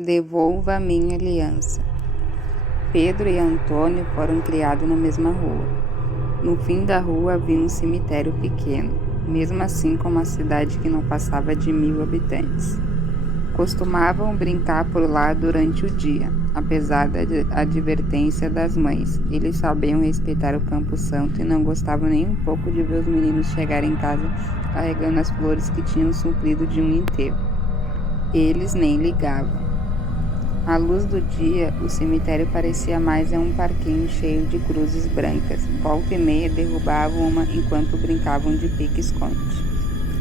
Devolva a minha aliança. Pedro e Antônio foram criados na mesma rua. No fim da rua havia um cemitério pequeno, mesmo assim com uma cidade que não passava de 1000 habitantes. Costumavam brincar por lá durante o dia, apesar da advertência das mães. Eles sabiam respeitar o Campo Santo e não gostavam nem um pouco de ver os meninos chegarem em casa carregando as flores que tinham suprido de um enterro. Eles nem ligavam. À luz do dia, o cemitério parecia mais um parquinho cheio de cruzes brancas. Volta e meia derrubavam uma enquanto brincavam de pique-esconde.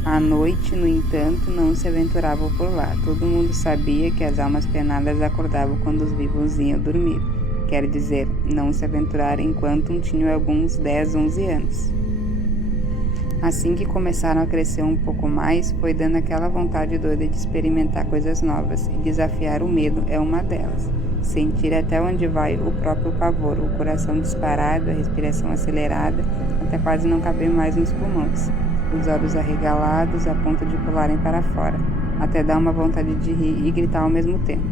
À noite, no entanto, não se aventuravam por lá. Todo mundo sabia que as almas penadas acordavam quando os vivos iam dormir. Quer dizer, não se aventuraram enquanto tinham alguns 10, 11 anos. Assim que começaram a crescer um pouco mais, foi dando aquela vontade doida de experimentar coisas novas, e desafiar o medo é uma delas. Sentir até onde vai o próprio pavor, o coração disparado, a respiração acelerada, até quase não caber mais nos pulmões. Os olhos arregalados a ponto de pularem para fora, até dar uma vontade de rir e gritar ao mesmo tempo.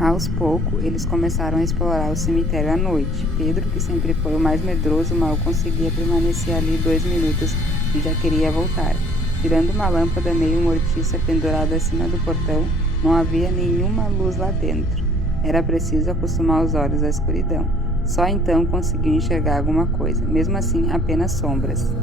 Aos poucos, eles começaram a explorar o cemitério à noite. Pedro, que sempre foi o mais medroso, mal conseguia permanecer ali 2 minutos e já queria voltar. Tirando uma lâmpada meio mortiça pendurada acima do portão, não havia nenhuma luz lá dentro. Era preciso acostumar os olhos à escuridão. Só então conseguiu enxergar alguma coisa, mesmo assim apenas sombras.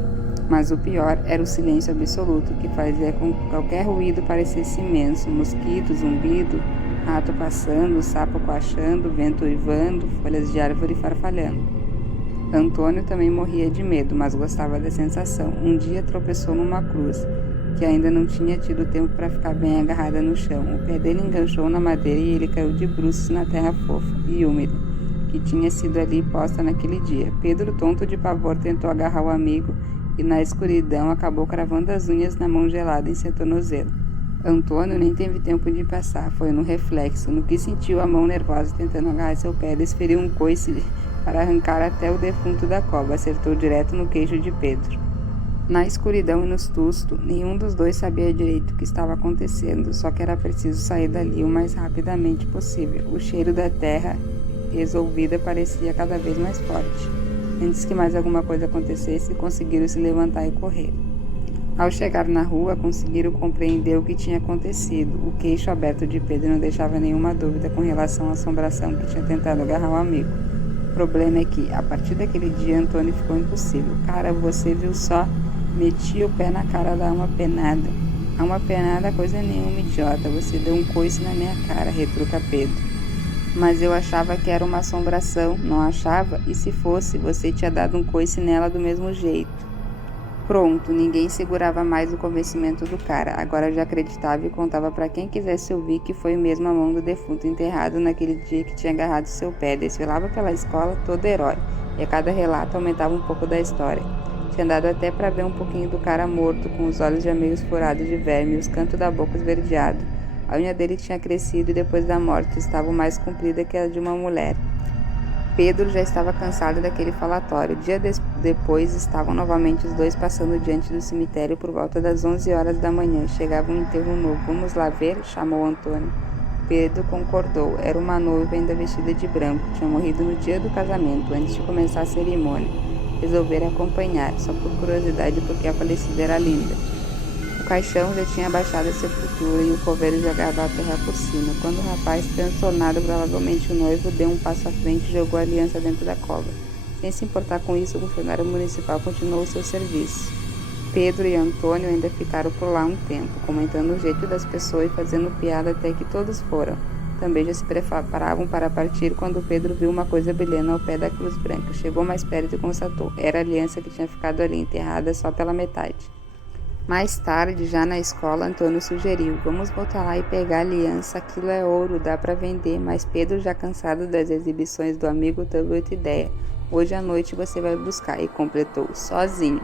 Mas o pior era o silêncio absoluto, que fazia com que qualquer ruído parecesse imenso: mosquito, zumbido, rato passando, sapo coachando, vento uivando, folhas de árvore farfalhando. Antônio também morria de medo, mas gostava da sensação. Um dia tropeçou numa cruz, que ainda não tinha tido tempo para ficar bem agarrada no chão. O pé dele enganchou na madeira e ele caiu de bruços na terra fofa e úmida, que tinha sido ali posta naquele dia. Pedro, tonto de pavor, tentou agarrar o amigo e na escuridão acabou cravando as unhas na mão gelada em seu tornozelo. Antônio nem teve tempo de passar, foi no reflexo. No que sentiu a mão nervosa tentando agarrar seu pé, desferiu um coice para arrancar até o defunto da cova. Acertou direto no queixo de Pedro. Na escuridão e no susto, nenhum dos dois sabia direito o que estava acontecendo, só que era preciso sair dali o mais rapidamente possível. O cheiro da terra resolvida parecia cada vez mais forte. Antes que mais alguma coisa acontecesse, conseguiram se levantar e correr. Ao chegar na rua, conseguiram compreender o que tinha acontecido. O queixo aberto de Pedro não deixava nenhuma dúvida com relação à assombração que tinha tentado agarrar o amigo. O problema é que, a partir daquele dia, Antônio ficou impossível. Cara, você viu só? Meti o pé na cara da alma penada. Alma penada coisa nenhuma, idiota. Você deu um coice na minha cara, retruca Pedro. Mas eu achava que era uma assombração, não achava? E se fosse, você tinha dado um coice nela do mesmo jeito. Pronto, ninguém segurava mais o convencimento do cara. Agora já acreditava e contava para quem quisesse ouvir que foi mesmo a mão do defunto enterrado naquele dia que tinha agarrado seu pé. Desfilava pela escola todo herói, e a cada relato aumentava um pouco da história. Tinha dado até para ver um pouquinho do cara morto, com os olhos já meio furados de verme e os cantos da boca esverdeados. A unha dele tinha crescido e depois da morte estava mais comprida que a de uma mulher. Pedro já estava cansado daquele falatório. Depois estavam novamente os dois passando diante do cemitério por volta das 11 horas da manhã. Chegava um enterro novo. Vamos lá ver? Chamou Antônio. Pedro concordou. Era uma noiva ainda vestida de branco. Tinha morrido no dia do casamento, antes de começar a cerimônia. Resolveram acompanhar, só por curiosidade, porque a falecida era linda. O caixão já tinha abaixado a sepultura e o coveiro jogava a terra por cima, quando o rapaz, transtornado, provavelmente o noivo, deu um passo à frente e jogou a aliança dentro da cova. Sem se importar com isso, o funcionário municipal continuou o seu serviço. Pedro e Antônio ainda ficaram por lá um tempo, comentando o jeito das pessoas e fazendo piada até que todos foram. Também já se preparavam para partir quando Pedro viu uma coisa brilhando ao pé da cruz branca. Chegou mais perto e constatou. Era a aliança que tinha ficado ali, enterrada só pela metade. Mais tarde, já na escola, Antônio sugeriu: vamos voltar lá e pegar a aliança, aquilo é ouro, dá para vender. Mas Pedro, já cansado das exibições do amigo, teve outra ideia. Hoje à noite você vai buscar, e completou, sozinho.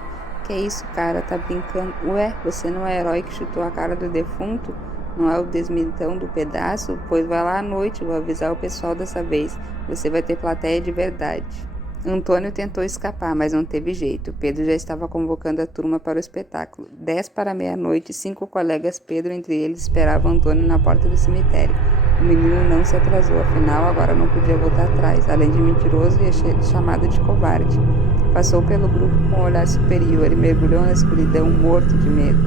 Que isso, cara, tá brincando? Ué, você não é herói que chutou a cara do defunto? Não é o desmentão do pedaço? Pois vai lá à noite, vou avisar o pessoal dessa vez. Você vai ter plateia de verdade. Antônio tentou escapar, mas não teve jeito. Pedro já estava convocando a turma para o espetáculo. 10 para meia-noite, 5 colegas, Pedro entre eles, esperavam Antônio na porta do cemitério. O menino não se atrasou, afinal agora não podia voltar atrás. Além de mentiroso, ia ser chamado de covarde. Passou pelo grupo com um olhar superior e mergulhou na escuridão, morto de medo.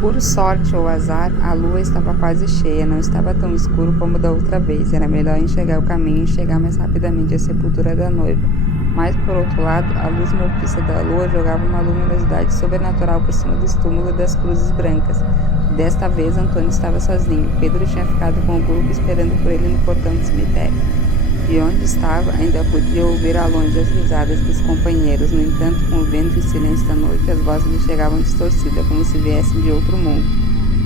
Por sorte ou azar, a lua estava quase cheia, não estava tão escuro como da outra vez. Era melhor enxergar o caminho e chegar mais rapidamente à sepultura da noiva. Mas, por outro lado, a luz mortiça da lua jogava uma luminosidade sobrenatural por cima dos túmulos e das cruzes brancas. Desta vez, Antônio estava sozinho. Pedro tinha ficado com o grupo esperando por ele no portão do cemitério. De onde estava, ainda podia ouvir ao longe as risadas dos companheiros. No entanto, com o vento e silêncio da noite, as vozes lhe chegavam distorcidas, como se viessem de outro mundo.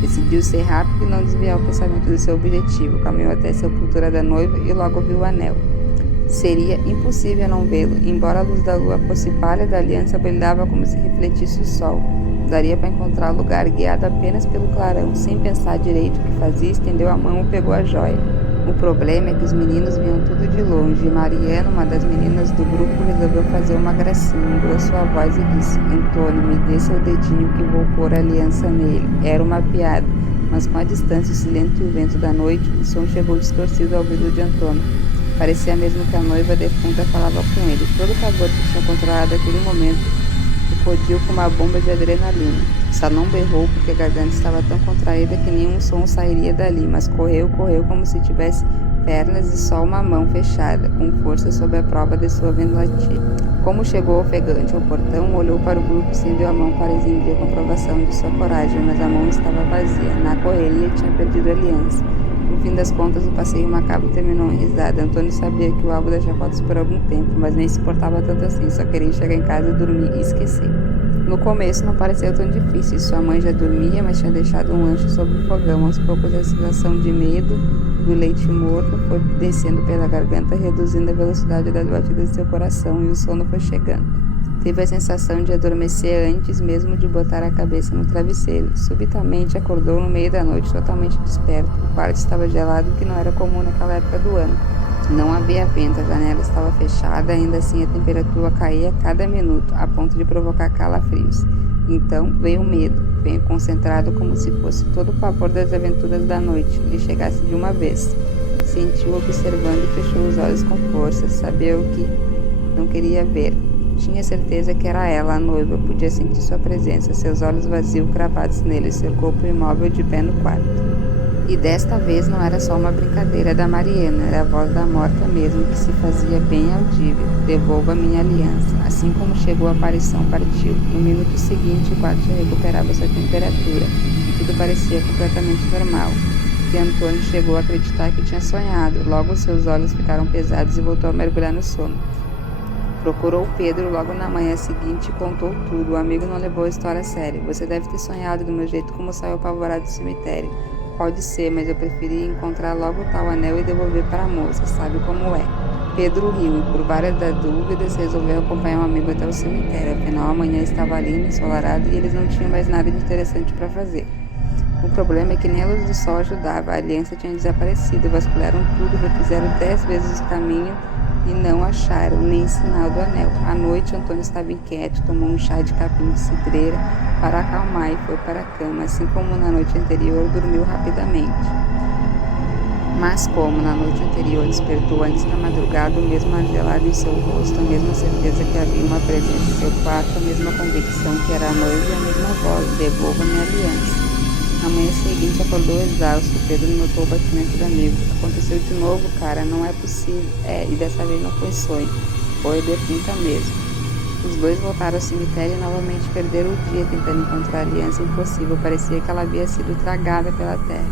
Decidiu ser rápido e não desviar o pensamento do seu objetivo. Caminhou até a sepultura da noiva e logo viu o anel. Seria impossível não vê-lo. Embora a luz da lua fosse pálida, a aliança brilhava como se refletisse o sol. Daria para encontrar o lugar, guiado apenas pelo clarão. Sem pensar direito o que fazia, estendeu a mão e pegou a joia. O problema é que os meninos viam tudo de longe, e Mariana, uma das meninas do grupo, resolveu fazer uma gracinha, engrossou a voz e disse: Antônio, me dê seu dedinho que vou pôr a aliança nele. Era uma piada, mas com a distância, o silêncio e o vento da noite, o som chegou distorcido ao ouvido de Antônio. Parecia mesmo que a noiva defunta falava com ele. Todo o pavor que tinha controlado aquele momento explodiu com uma bomba de adrenalina. Só não berrou porque a garganta estava tão contraída que nenhum som sairia dali, mas correu como se tivesse pernas e só uma mão fechada, com força sob a prova de sua ventilativa. Como chegou ofegante ao portão, olhou para o grupo e estendeu a mão para exigir a comprovação de sua coragem, mas a mão estava vazia. Na correria, ele tinha perdido a aliança. No fim das contas, o passeio macabro terminou em risada. Antônio sabia que o alvo das chacotas por algum tempo, mas nem se portava tanto assim, só queria chegar em casa, dormir e esquecer. No começo não pareceu tão difícil, sua mãe já dormia, mas tinha deixado um lanche sobre o fogão. Aos poucos a sensação de medo do leite morto foi descendo pela garganta, reduzindo a velocidade das batidas de seu coração, e o sono foi chegando. Teve a sensação de adormecer antes mesmo de botar a cabeça no travesseiro. Subitamente acordou no meio da noite, totalmente desperto. O quarto estava gelado, o que não era comum naquela época do ano. Não havia vento, a janela estava fechada, ainda assim a temperatura caía a cada minuto, a ponto de provocar calafrios. Então veio o medo, veio concentrado como se fosse todo o pavor das aventuras da noite, lhe chegasse de uma vez. Sentiu observando e fechou os olhos com força, sabia o que não queria ver. Tinha certeza que era ela, a noiva, podia sentir sua presença, seus olhos vazios cravados nele, seu corpo imóvel de pé no quarto. E desta vez não era só uma brincadeira da Mariana, era a voz da morta mesmo, que se fazia bem audível. Devolva minha aliança. Assim como chegou a aparição, partiu. No minuto seguinte, o quarto já recuperava sua temperatura, e tudo parecia completamente normal. E Antônio chegou a acreditar que tinha sonhado. Logo seus olhos ficaram pesados e voltou a mergulhar no sono. Procurou Pedro logo na manhã seguinte e contou tudo. O amigo não levou a história a sério. Você deve ter sonhado do meu jeito como saiu apavorado do cemitério. Pode ser, mas eu preferi encontrar logo o tal anel e devolver para a moça, sabe como é. Pedro riu e, por várias das dúvidas, resolveu acompanhar um amigo até o cemitério. Afinal, a manhã estava linda, ensolarada e eles não tinham mais nada de interessante para fazer. O problema é que nem a luz do sol ajudava. A aliança tinha desaparecido, vasculharam tudo, refizeram 10 vezes o caminho e não acharam nem sinal do anel. À noite, Antônio estava inquieto, tomou um chá de capim de cidreira para acalmar e foi para a cama. Assim como na noite anterior, dormiu rapidamente. Mas como na noite anterior despertou antes da madrugada, o mesmo ar gelado em seu rosto, a mesma certeza que havia uma presença em seu quarto, a mesma convicção que era a noiva e a mesma voz: devolva minha aliança. Na manhã seguinte acordou exausto. Pedro notou o batimento do amigo. Aconteceu de novo, cara, não é possível. E dessa vez não foi sonho, foi defunta mesmo. Os dois voltaram ao cemitério e novamente perderam o dia tentando encontrar a aliança. Impossível, parecia que ela havia sido tragada pela terra.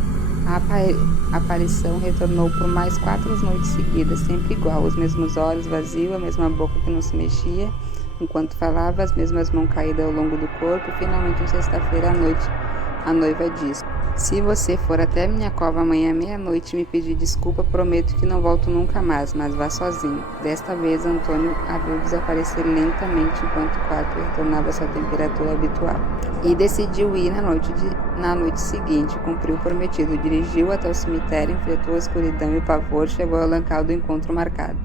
A aparição retornou por mais 4 noites seguidas, sempre igual, os mesmos olhos vazios, a mesma boca que não se mexia enquanto falava, as mesmas mãos caídas ao longo do corpo. Finalmente, em sexta-feira à noite, a noiva disse: se você for até a minha cova amanhã à meia-noite e me pedir desculpa, prometo que não volto nunca mais, mas vá sozinho. Desta vez, Antônio a viu desaparecer lentamente enquanto o quarto retornava à sua temperatura habitual. E decidiu ir na noite seguinte. Cumpriu o prometido, dirigiu até o cemitério, enfrentou a escuridão e o pavor, chegou ao local do encontro marcado.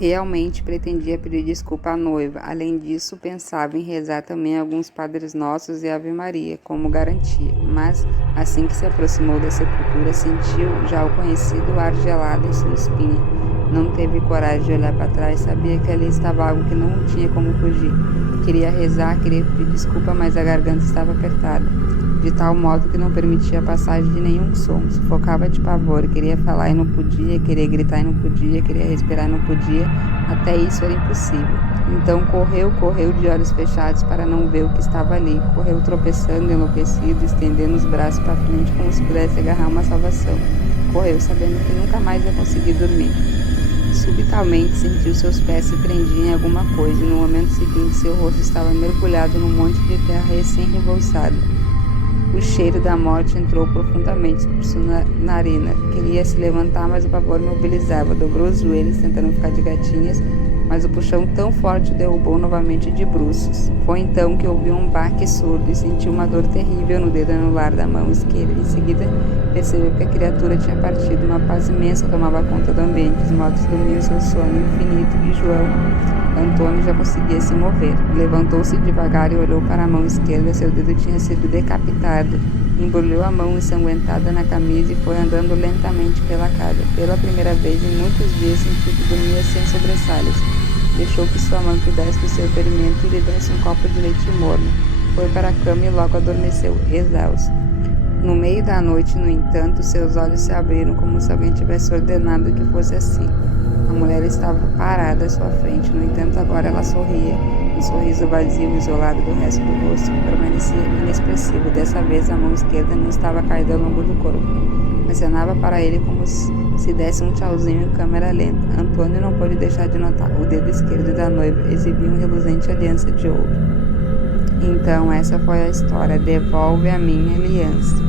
Realmente pretendia pedir desculpa à noiva. Além disso, pensava em rezar também alguns Padres Nossos e Ave Maria, como garantia. Mas, assim que se aproximou da sepultura, sentiu já o conhecido ar gelado em sua espinha. Não teve coragem de olhar para trás, sabia que ali estava algo que não tinha como fugir. Queria rezar, queria pedir desculpa, mas a garganta estava apertada, de tal modo que não permitia a passagem de nenhum som. Sufocava de pavor, queria falar e não podia, queria gritar e não podia, queria respirar e não podia, até isso era impossível. Então correu de olhos fechados para não ver o que estava ali, correu tropeçando, enlouquecido, estendendo os braços para frente como se pudesse agarrar uma salvação. Correu sabendo que nunca mais ia conseguir dormir. Subitamente sentiu seus pés se prendiam em alguma coisa e no momento seguinte seu rosto estava mergulhado num monte de terra recém-revolvada. O cheiro da morte entrou profundamente por sua narina. Queria se levantar, mas o pavor mobilizava. Dobrou os joelhos, tentando ficar de gatinhas, mas o puxão tão forte o derrubou novamente de bruços. Foi então que ouviu um baque surdo e sentiu uma dor terrível no dedo anular da mão esquerda. Em seguida, percebeu que a criatura tinha partido. Uma paz imensa tomava conta do ambiente. Os mortos dormiam seu sono infinito e João Antônio já conseguia se mover. Levantou-se devagar e olhou para a mão esquerda. Seu dedo tinha sido decapitado. Embrulhou a mão ensanguentada na camisa e foi andando lentamente pela casa. Pela primeira vez em muitos dias sentiu que dormia sem sobressalhos. Deixou que sua mãe cuidasse do seu ferimento e lhe desse um copo de leite morno. Foi para a cama e logo adormeceu, exausto. No meio da noite, no entanto, seus olhos se abriram como se alguém tivesse ordenado que fosse assim. A mulher estava parada à sua frente, no entanto agora ela sorria, um sorriso vazio, isolado do resto do rosto, que permanecia inexpressivo. Dessa vez a mão esquerda não estava caída ao longo do corpo. Acenava para ele como se desse um tchauzinho em câmera lenta. Antônio não pôde deixar de notar. O dedo esquerdo da noiva exibia uma reluzente aliança de ouro. Então essa foi a história. Devolve a minha aliança.